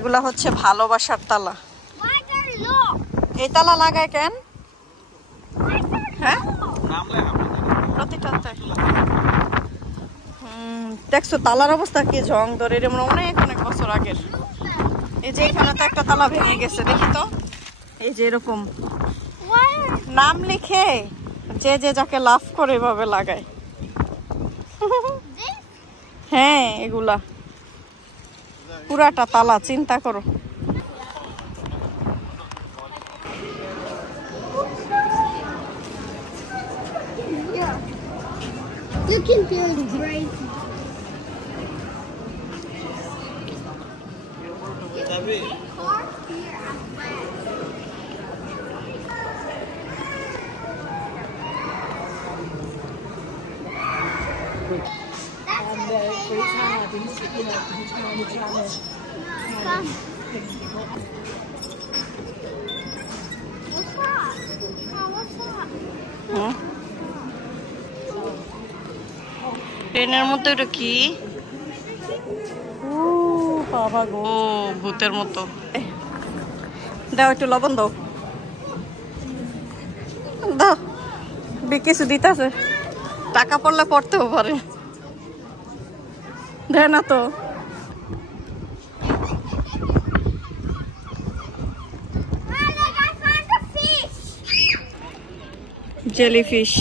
এগুলা হচ্ছে ভালোবাসার তালা। এই তালা লাগায় কেন? হ্যাঁ, প্রতিটাতে দেখছো তালার অবস্থা কি জং ধরে, এরকম অনেক অনেক বছর আগের। এই যে এখানে তো একটা তালা ভেঙে গেছে, দেখি তো। এই যে এরকম নাম লিখে যে যে যাকে লাভ করে এভাবে লাগায়। হ্যাঁ, এগুলা পুরাটা তালা, চিন্তা করো। ট্রেনের মতো এটা কি? বাবা গো, ভূতের মতো। দাও একটু লবণ দাও, দাও। কিছু দিতেছে, টাকা পড়লে পড়তেও পারে, দেয় না তো। জেলিফিশ।